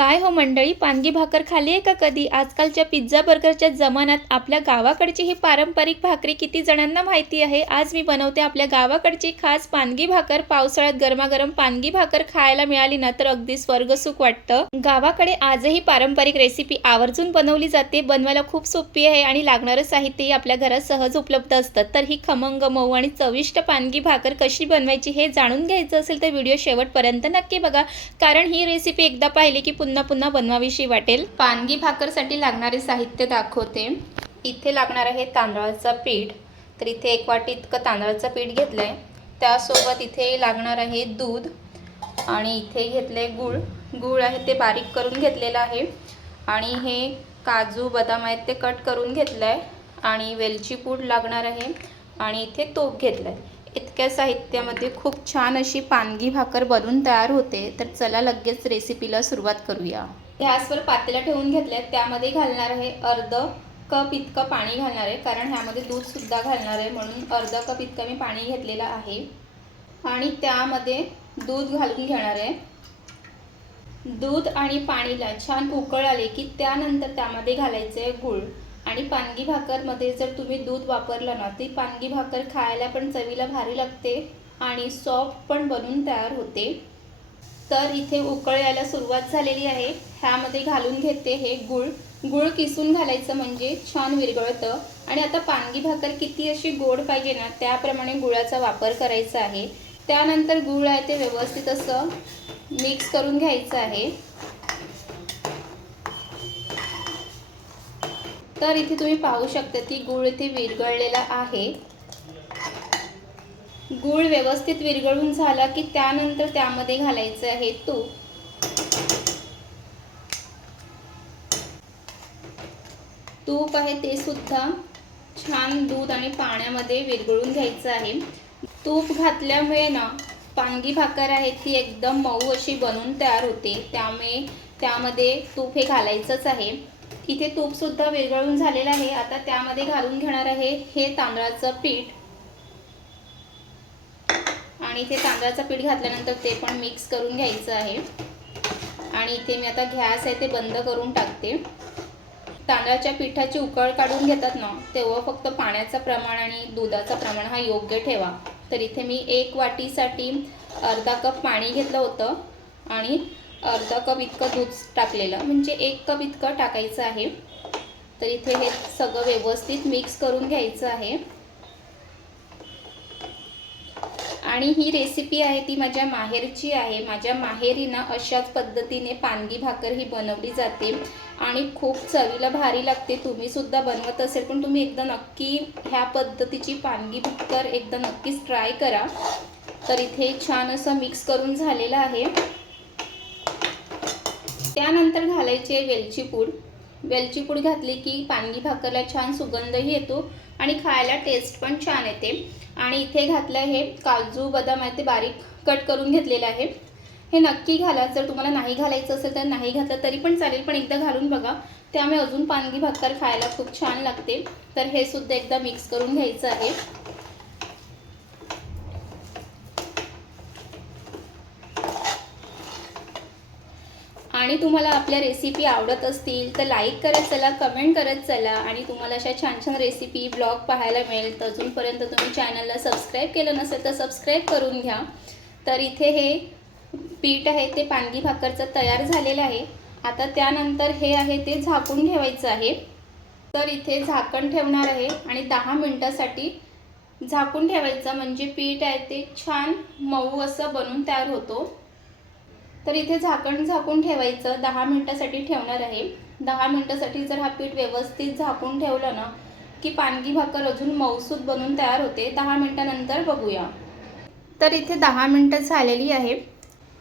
काय हो मंडळी, पानगी भाकर खाल्ली आहे का कधी? आजकालच्या पिझ्झा बर्गरच्या जमान्यात आपल्या गावाकडची ही पारंपरिक भाकरी किती जणांना माहिती आहे? आज मी बनवते आपल्या गावाकडची खास पानगी भाकर. पावसाळ्यात गरमागरम पानगी भाकर खायला मिळाली ना तर अगदी स्वर्गसुख वाटतं. गावाकडे आजही पारंपरिक रेसिपी आवर्जून बनवली जाते. बनवायला खूप सोपी आहे आणि लागणारं साहित्यही आपल्या घरात सहज उपलब्ध असतं. तर ही खमंग, मऊ आणि चविष्ट पानगी भाकर कशी बनवायची हे जाणून घ्यायचं असेल तर व्हिडिओ शेवटपर्यंत नक्की बघा, कारण ही रेसिपी एकदा पाहिली की पुन्हा पुन्हा बनवावीशी वाटेल. पानगी भाकरसाठी लागणारे साहित्य दाखवते. इथे लागणार आहे तांदळाचं पीठ. तर इथे 1 वाटी इतकं तांदळाचं पीठ घेतलं आहे. त्यासोबत इथे लागणार आहे दूध आणि इथे घेतले गूळ आहे ते बारीक करून घेतलेलं आहे. आणि हे काजू बदाम आहेत ते कट करून घेतलं आहे. आणि वेलची पूड लागणार आहे आणि इथे तूप घेतलं आहे. इतक्या साहित्यामध्ये खूप छान अशी पानगी भाकर बनवून तयार होते. तर चला लगेच रेसिपीला सुरुवात करूया. गॅसवर पातेलं ठेवून घेतले. त्यामध्ये घालणार आहे अर्धा कप इतकं पाणी घालणार आहे, कारण ह्यामध्ये दूधसुद्धा घालणार आहे म्हणून अर्धा कप इतकं मी पाणी घेतलेलं आहे. आणि त्यामध्ये दूध घालून घेणार आहे. दूध आणि पाणीला छान उकळ आले की त्यानंतर त्यामध्ये घालायचं आहे गूळ. आणि पानगी भाकरमध्ये जर तुम्ही दूध वापरलं ना ती पानगी भाकर खायला पण चवीला भारी लागते आणि सॉफ्ट पण बनून तयार होते. तर इथे उकळ यायला सुरुवात झालेली आहे. ह्यामध्ये घालून घेते हे गूळ किसून घालायचं म्हणजे छान विरघळतं. आणि आता पानगी भाकर किती अशी गोड पाहिजे ना त्याप्रमाणे गुळाचा वापर करायचा आहे. त्यानंतर गूळ आहे ते व्यवस्थित असं मिक्स करून घ्यायचं आहे. तर इथे तुम्ही पाहू शकता की गूळ इथे विरघळलेला आहे. गूळ व्यवस्थित विरघळून झाला की त्यानंतर त्यामध्ये घालायचं आहे तूप. तूप आहे ते सुद्धा छान दूध आणि पाण्यामध्ये विरघळून घ्यायचं आहे. तूप घातल्यामुळे ना पानगी भाकर आहे ती एकदम मऊ अशी बनवून तयार होते. त्यामुळे त्यामध्ये तूप हे घालायचंच आहे. इथे तूप सुद्धा विरघळून झालेलं आहे. आता त्यामध्ये घालून घेणार आहे हे तांदळाचं पीठ. आणि इथे तांदळाचं पीठ घातल्यानंतर ते पण मिक्स करून घ्यायचं आहे. आणि इथे मी आता गॅस आहे ते बंद करून टाकते. तांदळाच्या पिठाची उकळ काढून घेतात ना तेव्हा फक्त पाण्याचं प्रमाण आणि दुधाचं प्रमाण हा योग्य ठेवा. तर इथे मी 1 वाटीसाठी अर्धा कप पाणी घेतलं होतं आणि अर्धा कप इतकं दूध टाकलेलं, म्हणजे 1 कप इतकं टाकायचं आहे. तर इथे हे सगळं व्यवस्थित मिक्स करून घ्यायचं आहे. आणि ही रेसिपी आहे ती माझ्या माहेरची आहे. माझ्या माहेरी ना अशाच पद्धतीने पानगी भाकर ही बनवली जाते आणि खूप चवीला भारी लागते. तुम्ही सुद्धा बनवत असेल पण तुम्ही एकदा नक्की ह्या पद्धतीची पानगी भाकर एकदा नक्कीच ट्राय करा. तर इथे छान असं मिक्स करून झालेलं आहे. त्यानंतर घालायचे वेलची पूड. वेलची पूड घातली की पानगी भाकरला छान सुगंधही येतो आणि खायला टेस्ट पण छान येते. आणि इथे घातलं हे काजू बदाम आहे ते बारीक कट करून घेतलेलं आहे. हे नक्की घाला. जर तुम्हाला नाही घालायचं असेल तर नाही घातलं तरी पण चालेल, पण एकदा घालून बघा. त्यामुळे अजून पानगी भाकर खायला खूप छान लागते. तर हे सुद्धा एकदा मिक्स करून घ्यायचं आहे. आणि तुम्हाला आपल्या रेसिपी आवडत असतील तर लाईक करत चला, कमेंट करत चला. आणि तुम्हाला अशा छान छान रेसिपी ब्लॉग पाहायला मिळेल. तर अजूनपर्यंत तुम्ही चॅनलला सबस्क्राईब केलं नसेल तर सबस्क्राईब करून घ्या. तर इथे हे पीठ आहे ते पानगी भाकरचं तयार झालेलं आहे. आता त्यानंतर हे आहे ते झाकून ठेवायचं आहे. तर इथे झाकण ठेवणार आहे आणि 10 मिनिटासाठी झाकून ठेवायचं, म्हणजे पीठ आहे ते छान मऊ असं बनून तयार होतो. तर इथे झाकून ठेवायचं 10 मिनिटासाठी ठेवणार आहे. 10 मिनिटासाठी जर हा पीठ व्यवस्थित झाकून ठेवलं ना की पानगी भाकर अजून मऊसूत बनून तयार होते. 10 मिनिटानंतर बघूया. तर इथे 10 मिनिटं झालेली आहे.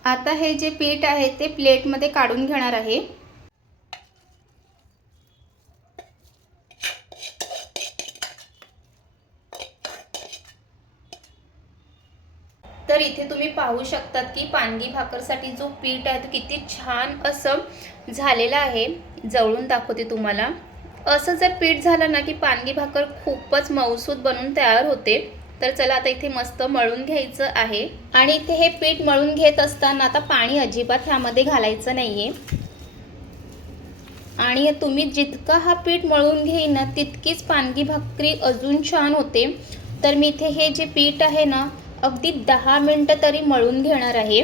आता हे जे पीठ आहे ते प्लेटमध्ये काढून घेणार आहे. तर इथे तुम्ही पाहू शकतात की पानगी भाकरसाठी जो पीठ आहे तो किती छान असं झालेला आहे. जवळून दाखवते तुम्हाला. असं जर पीठ झालं ना की पानगी भाकर खूपच मऊसूत बनून तयार होते. तर चला आता इथे मस्त मळून घ्यायचं आहे. आणि इथे हे पीठ मळून घेत असताना आता पाणी अजिबात ह्यामध्ये घालायचं नाहीये. आणि तुम्ही जितका हा पीठ मळून घेईन ना तितकीच पानगी भाकरी अजून छान होते। तर मी इथे हे जे पीठ आहे ना अगदी 10 मिनिटं तरी मळून घेणार आहे।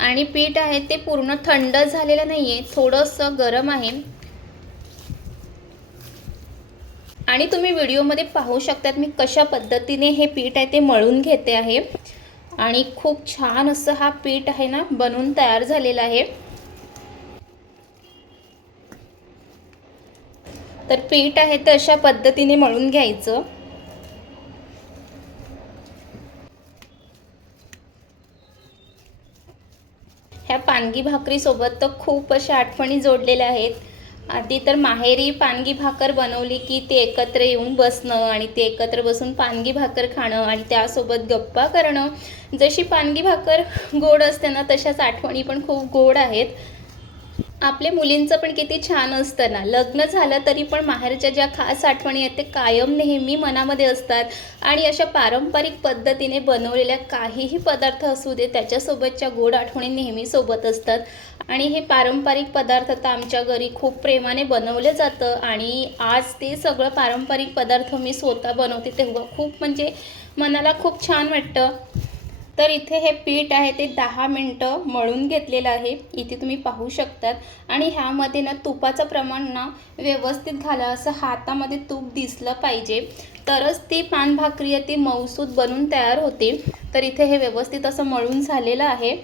आणि पीठ आहे ते पूर्ण थंड झालेलं नाही आहे, थोडंसं गरम आहे। आणि तुम्ही व्हिडिओमध्ये पाहू शकतात मी कशा पद्धतीने हे पीठ आहे ते मळून घेते आहे। आणि खूप छान असं हा पीठ आहे ना बनवून तयार झालेला आहे। तर पीठ आहे ते अशा पद्धतीने मळून घ्यायचं। ह्या पानगी भाकरीसोबत तर खूप अशा आठवणी जोडलेल्या आहेत। आधी तर माहेरी पानगी भाकर बनवली की ते एकत्र येऊन बसणं आणि ते एकत्र बसून पानगी भाकर खाणं आणि त्यासोबत गप्पा करणं। जशी पानगी भाकर गोड असते ना तशाच आठवणी पण खूप गोड आहेत। आपल्या मुलींचं पण किती छान असतं ना, लग्न झालं तरी पण माहेरच्या ज्या खास आठवणी आहेत ते कायम नेहमी मनामध्ये असतात। आणि अशा पारंपरिक पद्धतीने बनवलेल्या काहीही पदार्थ असू दे त्याच्यासोबतच्या गोड आठवणी नेहमी सोबत असतात। आणि हे पारंपरिक पदार्थ तर आमच्या घरी खूप प्रेमाने बनवले जातं आणि आज ते सगळं पारंपरिक पदार्थ मी स्वतः बनवते तेव्हा खूप म्हणजे मनाला खूप छान वाटतं। तर इथे हे पीठ आहे ते 10 मिनिटं मळून घेतलेलं आहे, इथे तुम्ही पाहू शकतात। आणि ह्यामध्ये ना तुपाचं प्रमाण ना व्यवस्थित घाला, असं हातामध्ये तूप दिसलं पाहिजे तरच ती पान भाकरी आहे ती मऊसूत बनून तयार होते। तर इथे हे व्यवस्थित असं मळून झालेलं आहे।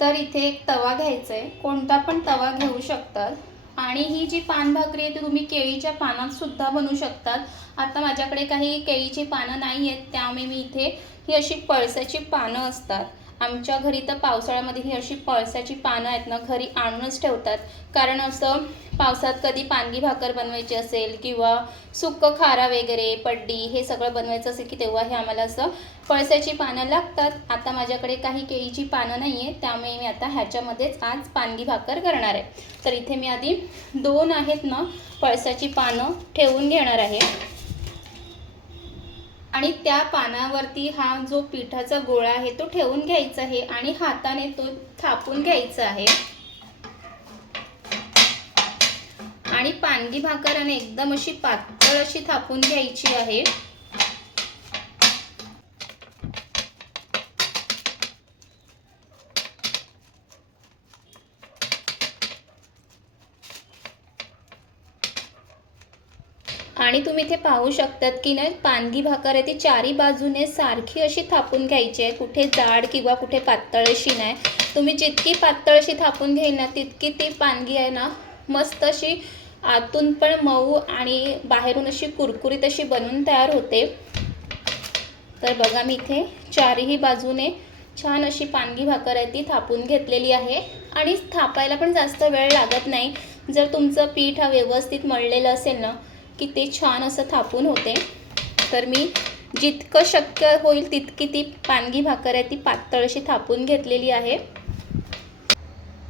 तर इथे एक तवा घ्यायचा आहे, कोणता पण तवा घेऊ शकतात। आणि ही जी पान भाकरी आहे ती तुम्ही केळीच्या पानात सुद्धा बनवू शकतात। आता माझ्याकडे काही केळीची पानं नाही आहेत त्यामुळे मी इथे ही अशी पळसाची पानं असतात, आमच्या घरी तर पावसाळ्यामध्ये ही अशी पळसाची पानं आहेत ना घरी आणूनच ठेवतात। कारण असं पावसात कधी पानगी भाकर बनवायची असेल किंवा सुक्कं खारा वगैरे पड्डी हे सगळं बनवायचं असेल की तेव्हा हे आम्हाला असं पळसाची पानं लागतात। आता माझ्याकडे काही केळीची पानं नाही आहे त्यामुळे मी आता ह्याच्यामध्येच आज पानगी भाकर करणार आहे। तर इथे मी आधी 2 आहेत ना पळसाची पानं ठेवून घेणार आहे। आणि त्या पानावरती हा जो पिठाचा गोळा आहे तो ठेवून घ्यायचा आहे आणि हाताने तो थापून घ्यायचा आहे। आणि पानगी भाकरने एकदम अशी पातळ अशी थापून घ्यायची आहे। आणि तुम्ही इथे पाहू शकतात की ना पानगी भाकर आहे ती चारी बाजूने सारखी अशी थापून घ्यायची आहे, कुठे जाड किंवा कुठे पातळ अशी नाही। तुम्ही जितकी पातळ अशी थापून घेईल ना तितकी ती पानगी आहे ना मस्त अशी आतून पण मऊ आणि बाहेरून अशी कुरकुरीत अशी बनून तयार होते। तर बघा मी इथे चारही बाजूने छान अशी पानगी भाकर आहे ती थापून घेतलेली आहे। आणि थापायला पण जास्त वेळ लागत नाही, जर तुमचं पीठ हा व्यवस्थित मळलेलं असेल ना की ते छान असं थापून होते। तर मी जितकं शक्य होईल तितकी ती पानगी भाकर आहे ती पातळ अशी थापून घेतलेली आहे।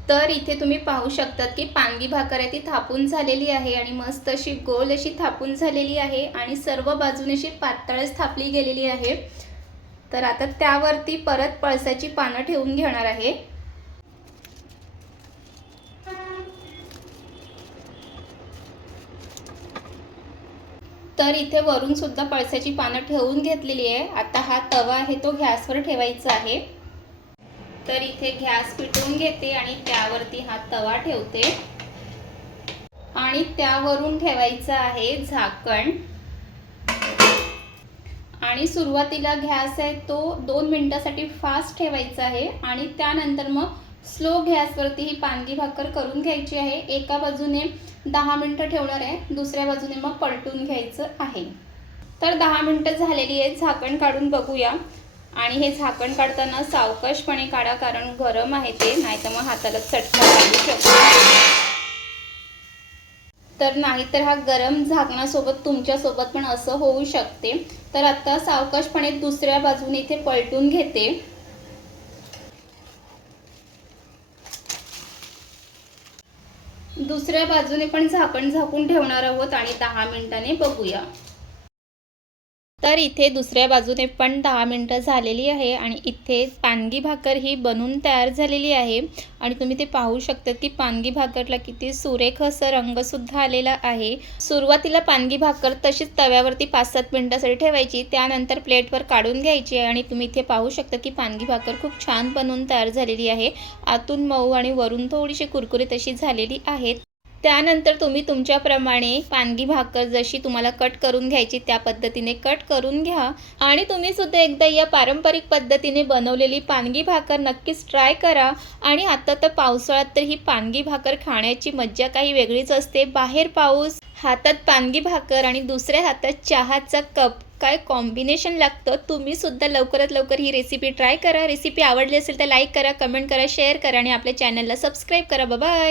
तर इथे तुम्ही पाहू शकतात की पानगी भाकर आहे ती थापून झालेली आहे आणि मस्त अशी गोल अशी थापून झालेली आहे आणि सर्व बाजूने अशी पातळच थापली गेलेली आहे। तर आता त्यावरती परत पळसाची पानं ठेवून घेणार आहे। तर इथे वरून सुद्धा पळसाची पानं ठेवून घेतलेली आहे। आता हा तवा आहे तो गॅसवर ठेवायचा आहे। तर इथे गॅस पेटवून घेते आणि त्यावरती हा तवा ठेवते आणि त्यावरून ठेवायचं आहे झाकण। आणि सुरुवातीला गॅस आहे तो 2 मिनिटांसाठी फास्ट ठेवायचा आहे आणि त्यानंतर मग स्लो गॅसवरती ही पानगी भाकर करून घ्यायची आहे। एका बाजूने 10 मिनिटं ठेवणार आहे, दुसऱ्या बाजूने मग पलटून घ्यायचं आहे। तर 10 मिनिटं झालेली आहे, झाकण काढून बघूया। आणि हे झाकण काढताना सावकाशपणे काढा कारण गरम आहे ते, नाहीतर मग हाताला चटका लागू शकतो। तर नाहीतर हा गरम झाकणासोबत तुमच्यासोबत पण असं होऊ शकते। तर आता सावकाशपणे दुसऱ्या बाजूने इथे पलटून घेते। दुसऱ्या बाजूने पण झाकण झाकून ठेवणार आहोत आणि 10 मिनिटांनी बघूया। तर इथे दुसऱ्या बाजूने पण 10 मिनटं झालेली आहे आणि इथे पानगी भाकर ही बनून तयार झालेली आहे आणि तुम्ही ते पाहू शकता की पानगी भाकरला किती सुरेख असं रंगसुद्धा आलेला आहे। सुरुवातीला पानगी भाकर तशीच तव्यावरती 5-7 मिनिटासाठी ठेवायची, त्यानंतर प्लेटवर काढून घ्यायची आणि तुम्ही इथे पाहू शकता की पानगी भाकर खूप छान बनवून तयार झालेली आहे। आतून मऊ आणि वरून थोडीशी कुरकुरीत अशी झालेली आहे। त्यानंतर तुम्ही तुमच्याप्रमाणे पानगी भाकर जशी तुम्हाला कट करून घ्यायची त्या पद्धतीने कट करून घ्या आणि तुम्ही सुद्धा एकदा या पारंपरिक पद्धतीने बनवलेली पानगी भाकर नक्कीच ट्राय करा। आणि आता तर पावसाळ्यात तर ही पानगी भाकर खाण्याची मज्जा काही वेगळीच असते। बाहेर पाऊस, हातात पानगी भाकर आणि दुसऱ्या हातात चहाचा कप, काय कॉम्बिनेशन लागतं। तुम्ही सुद्धा लवकरात लवकर ही रेसिपी ट्राय करा। रेसिपी आवडली असेल तर लाईक करा, कमेंट करा, शेअर करा आणि आपल्या चॅनलला सबस्क्राईब करा। Bye bye.